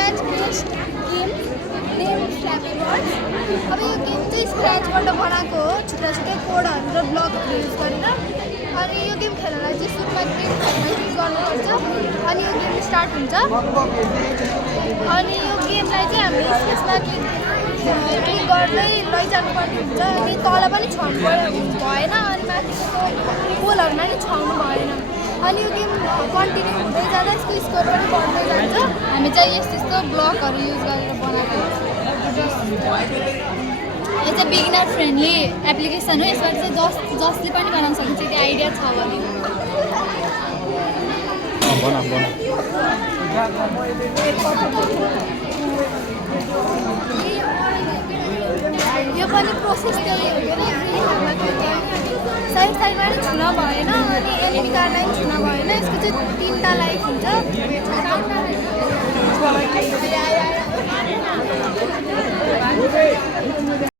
Scratch based game name flappy birds. अब यो game चाहिँ स्क्रैचबाट बनाएको हो, छुट्टा छुट्टै कोडहरू र ब्लकहरू युज गरेर। अनि यो गेम खेल्नलाई चाहिँ सुरुमा क्लिक गर्नुपर्छ अनि यो गेम स्टार्ट हुन्छ। अनि यो गेमलाई चाहिँ हामीले स्पेसमा क्लिक गर्दै लैजानुपर्ने हुन्छ। अनि तल पनि छाउनु भएन अनि माथिको पोलहरूमा नि छाउनु भएन। अनि यो गेम कन्टिन्यू हुँदै जाँदा यसको स्कोर पनि बढ्दै जान्छ। हामी चाहिँ यस्तो ब्लकहरू युज गरेर बनाएको हो। यो चाहिँ बिगिनर फ्रेन्डली एप्लिकेसन हो। यसबाट चाहिँ जसले पनि बनाउन सकिन्छ यदि आइडिया छ भने। यो पनि प्रोसेस त्यही हो कि साइडमा नि छुन भएन अनि एनिमी कार्डलाई पनि छुन भएन। यसको चाहिँ 3टा लाइफ हुन्छ।